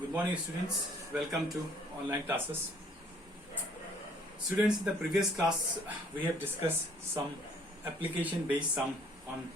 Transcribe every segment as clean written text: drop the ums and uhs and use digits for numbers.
Good morning, students. Welcome to online classes. Students, in the previous class, we have discussed some application-based sum on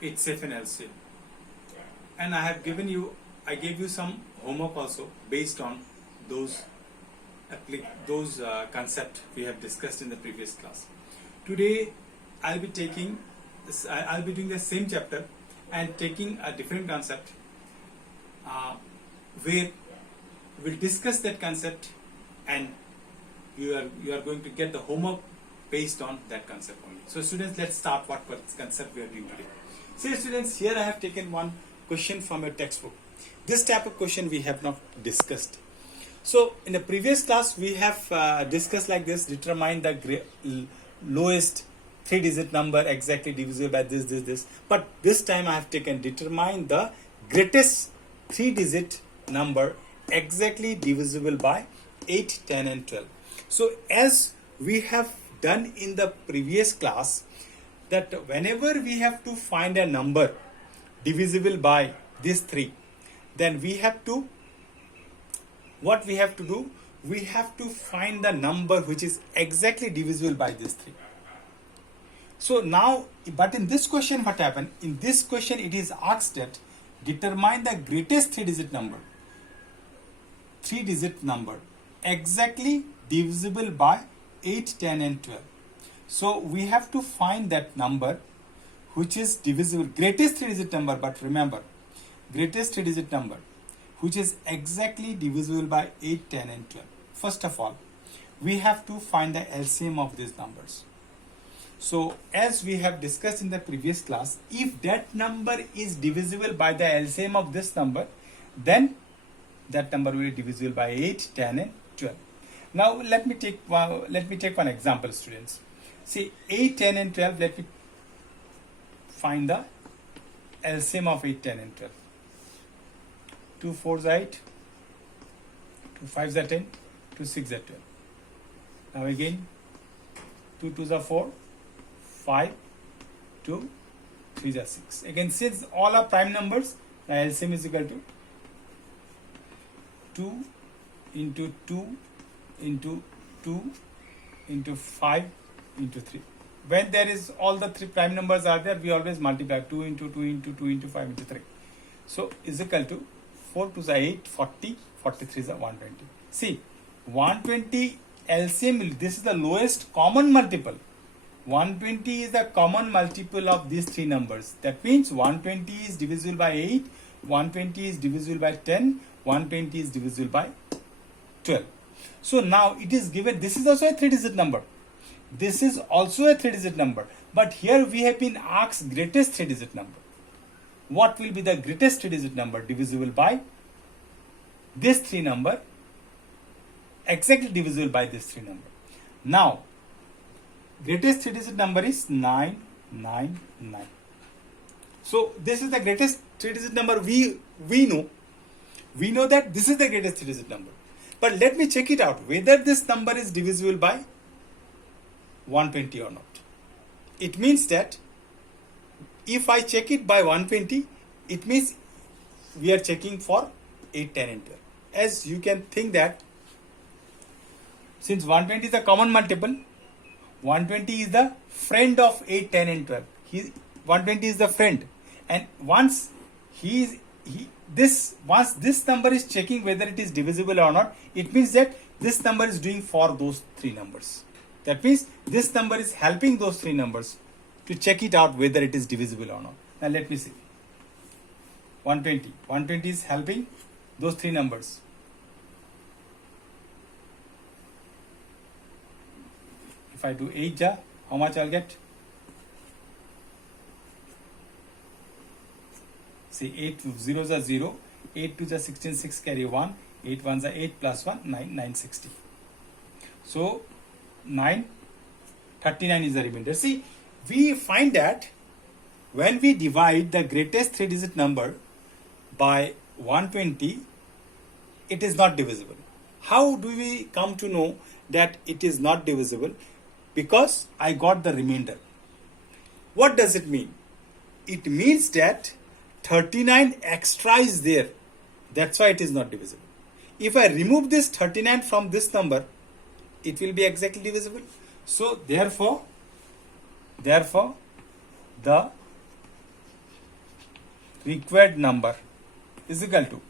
HCF and LCM, and I gave you some homework also based on those concepts we have discussed in the previous class. Today, I'll be doing the same chapter and taking a different concept. Where we'll discuss that concept and you are going to get the homework based on that concept only. So students, let's start what concept we are doing today. See students, here I have taken one question from your textbook. This type of question we have not discussed. So in the previous class we have discussed like this: determine the lowest 3-digit number exactly divisible by this. But this time I have taken determine the greatest 3-digit number exactly divisible by 8, 10 and 12. So as we have done in the previous class, that whenever we have to find a number divisible by these three, then we have to find the number which is exactly divisible by these three. So now, but in this question what happened? In this question it is asked that determine the greatest 3-digit number exactly divisible by 8, 10 and 12. So we have to find that number which is divisible, greatest 3-digit number, but remember, greatest 3-digit number which is exactly divisible by 8, 10 and 12. First of all, we have to find the LCM of these numbers. So as we have discussed in the previous class, if that number is divisible by the LCM of this number, then that number will be divisible by 8, 10 and 12. Now let me take one example, students. See 8, 10 and 12, let me find the LCM of 8, 10 and 12. 2 4s are 8, 2 5s are 10, 2 6 are 12. Now again 2 2s are 4, 5, 2, 3 are 6. Again, since all are prime numbers, the LCM is equal to 2 into 2 into 2 into 5 into 3. When there is all the three prime numbers are there, we always multiply 2 into 2 into 2 into 5 into 3. So is equal to 4 2s are 8, 40, 43 is 120. See, 120 LCM, this is the lowest common multiple. 120 is the common multiple of these three numbers. That means 120 is divisible by 8, 120 is divisible by 10, 120 is divisible by 12. So now it is given, this is also a 3-digit number. This is also a 3-digit number. But here we have been asked greatest 3-digit number. What will be the greatest 3-digit number divisible by this 3 number, exactly divisible by this 3 number. Now, greatest 3-digit number is 999. So this is the greatest 3-digit number we know. We know that this is the greatest 3-digit number. But let me check it out whether this number is divisible by 120 or not. It means that if I check it by 120, it means we are checking for 8, 10 and 12. As you can think that since 120 is a common multiple, 120 is the friend of 8, 10 and 12. 120 is the friend, and once this number is checking whether it is divisible or not, it means that this number is doing for those 3 numbers. That means this number is helping those 3 numbers to check it out whether it is divisible or not. Now let me see. 120 is helping those 3 numbers. If I do 8 ja, how much I'll get? See, 8 zeros are 0, 8 2s are 16, 6 carry 1, 8 1s are 8 plus 1, 9, 960. So 939 is the remainder. See, we find that when we divide the greatest 3-digit number by 120, it is not divisible. How do we come to know that it is not divisible? Because I got the remainder. What does it mean? It means that 39 extra is there. That's why it is not divisible. If I remove this 39 from this number, it will be exactly divisible. So therefore, the required number is equal to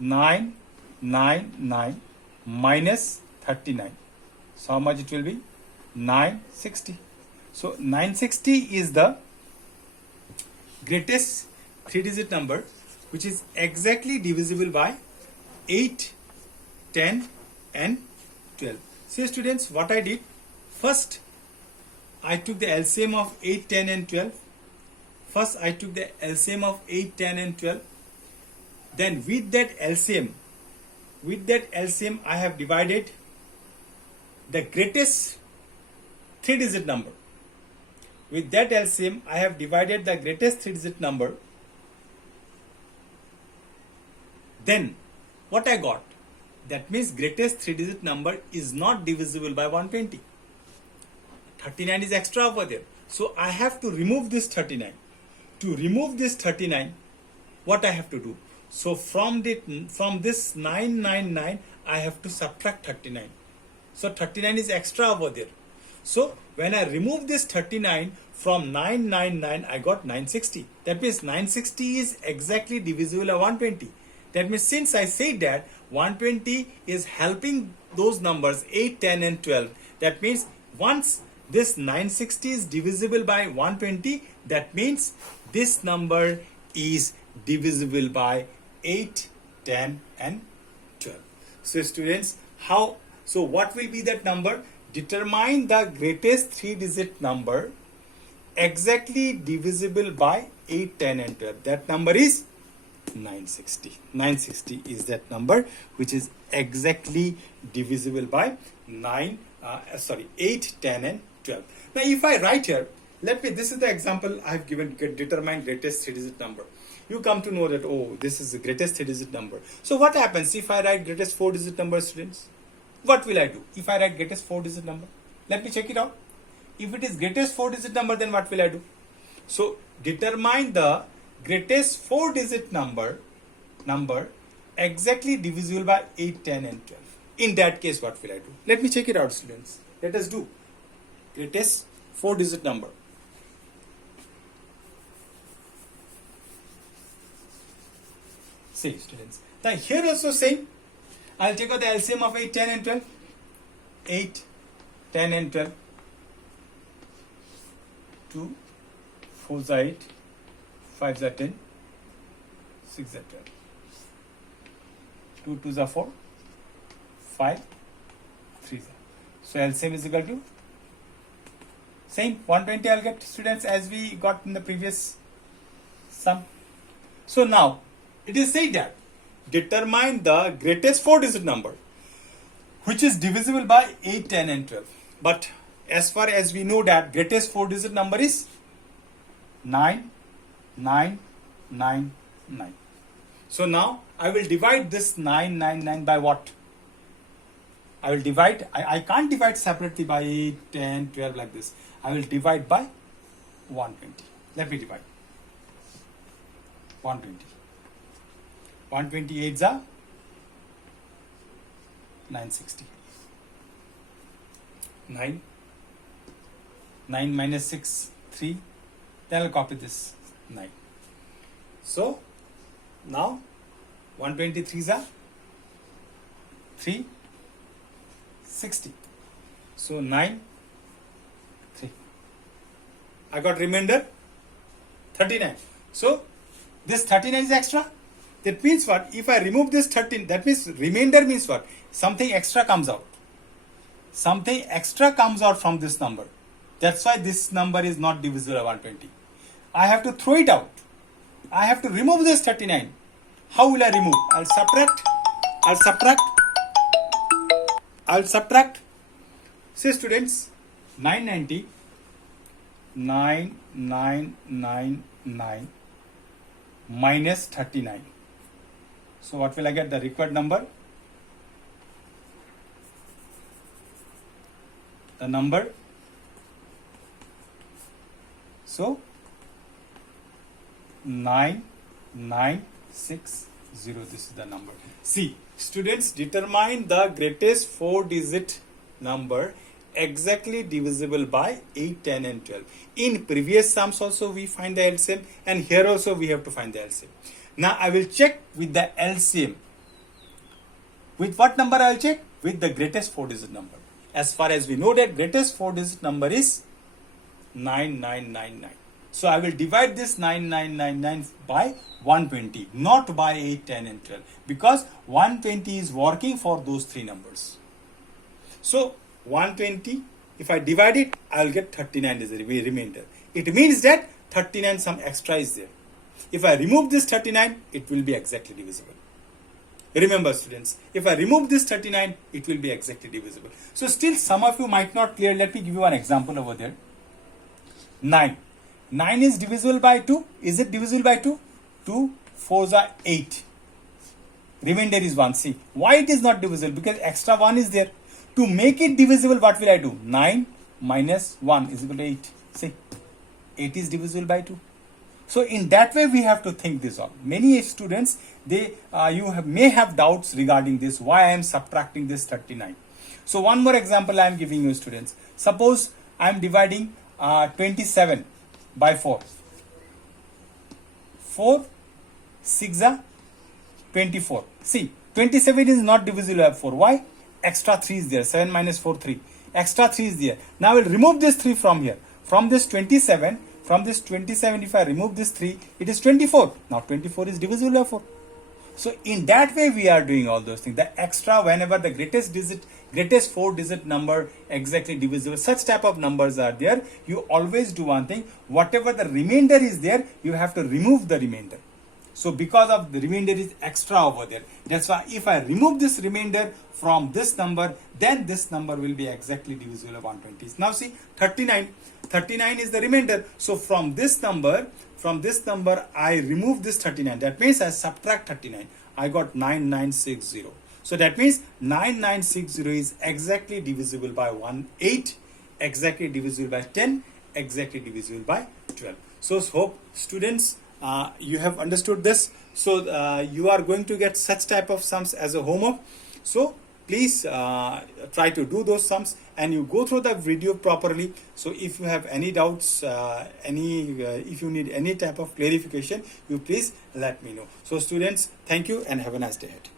999 minus 39. So how much it will be? 960. So 960 is the greatest 3-digit number which is exactly divisible by 8, 10 and 12. See students, what I did, first I took the LCM of 8, 10 and 12. First I took the LCM of 8, 10 and 12. Then with that LCM I have divided the greatest 3-digit number. With that LCM I have divided the greatest 3-digit number. Then what I got? That means greatest 3-digit number is not divisible by 120. 39 is extra over there. So I have to remove this 39. To remove this 39, what I have to do? So from this 999, I have to subtract 39. So 39 is extra over there. So when I remove this 39 from 999, I got 960. That means 960 is exactly divisible by 120. That means since I said that 120 is helping those numbers 8, 10 and 12. That means once this 960 is divisible by 120, that means this number is divisible by 8, 10 and 12. So students, so what will be that number? Determine the greatest 3-digit number exactly divisible by 8, 10 and 12. That number is 960. 960 is that number which is exactly divisible by 8, 10 and 12. Now if I write here, this is the example I have given, determine greatest 3-digit number. You come to know that, oh, this is the greatest 3-digit number. So what happens if I write greatest 4-digit number, students? What will I do if I write greatest 4-digit number? Let me check it out. If it is greatest 4-digit number, then what will I do? So determine the greatest 4-digit number exactly divisible by 8, 10 and 12. In that case, what will I do? Let me check it out, students. Let us do greatest 4-digit number. See, students. Now here also same. I'll take out the LCM of 8, 10 and 12. 8, 10 and 12. 2, 4 is 8, 5 is 10, 6 is 12. 2 2s are 4, 5, 3 is. So LCM is equal to same 120 I'll get, students, as we got in the previous sum. So now it is said that determine the greatest 4-digit number which is divisible by 8, 10 and 12. But as far as we know that greatest 4-digit number is 9, 9, 9, 9. So now I will divide this 999 by what? I will divide, I can't divide separately by 8, 10, 12 like this. I will divide by 120. Let me divide. 120. 128 is 960. 9 minus 6, 3. Then I'll copy this 9. So now 123 is 360. So 9, 3. I got remainder 39. So this 39 is extra. That means what? If I remove this 13, that means remainder means what? Something extra comes out. Something extra comes out from this number. That's why this number is not divisible by 120. I have to throw it out. I have to remove this 39. How will I remove? I'll subtract. Say students, 990, 9999 minus 39. So what will I get? The required number. The number. So 996 0, this is the number. See, students, determine the greatest 4-digit number exactly divisible by 8, 10 and 12. In previous sums also we find the LCM, and here also we have to find the LCM. Now I will check with the LCM. With what number I will check? With the greatest 4-digit number. As far as we know that greatest 4-digit number is 9999. So I will divide this 9999 by 120, not by 8, 10 and 12, because 120 is working for those three numbers. So 120, if I divide it, I will get 39 as a remainder. It means that 39 some extra is there. If I remove this 39, it will be exactly divisible. Remember students, if I remove this 39, it will be exactly divisible. So still some of you might not clear. Let me give you an example over there. 9. 9 is divisible by 2. Is it divisible by 2? 2 4s are 8. Remainder is 1. See, why it is not divisible? Because extra 1 is there. To make it divisible, what will I do? 9 minus 1 is equal to 8. See, 8 is divisible by 2. So in that way we have to think this all. Many students, may have doubts regarding this, why I am subtracting this 39. So one more example I am giving you students. Suppose I am dividing 27 by 4. 4 6 are 24. See, 27 is not divisible by 4. Why? Extra 3 is there. 7 minus 4, 3. Extra 3 is there. Now I will remove this 3 from here. From this 27, if I remove this 3, it is 24. Now 24 is divisible by 4. So in that way we are doing all those things. The extra, whenever the greatest 4-digit number exactly divisible, such type of numbers are there, you always do one thing. Whatever the remainder is there, you have to remove the remainder. So because of the remainder is extra over there, that's why if I remove this remainder from this number, then this number will be exactly divisible by 120. Now see, 39 is the remainder. So from this number I remove this 39. That means I subtract 39. I got 9960. So that means 9960 is exactly divisible by 8, exactly divisible by 10, exactly divisible by 12. So hope students you have understood this. So you are going to get such type of sums as a homework. So please try to do those sums and you go through the video properly. So if you have any doubts, if you need any type of clarification, you please let me know. So students, thank you and have a nice day ahead.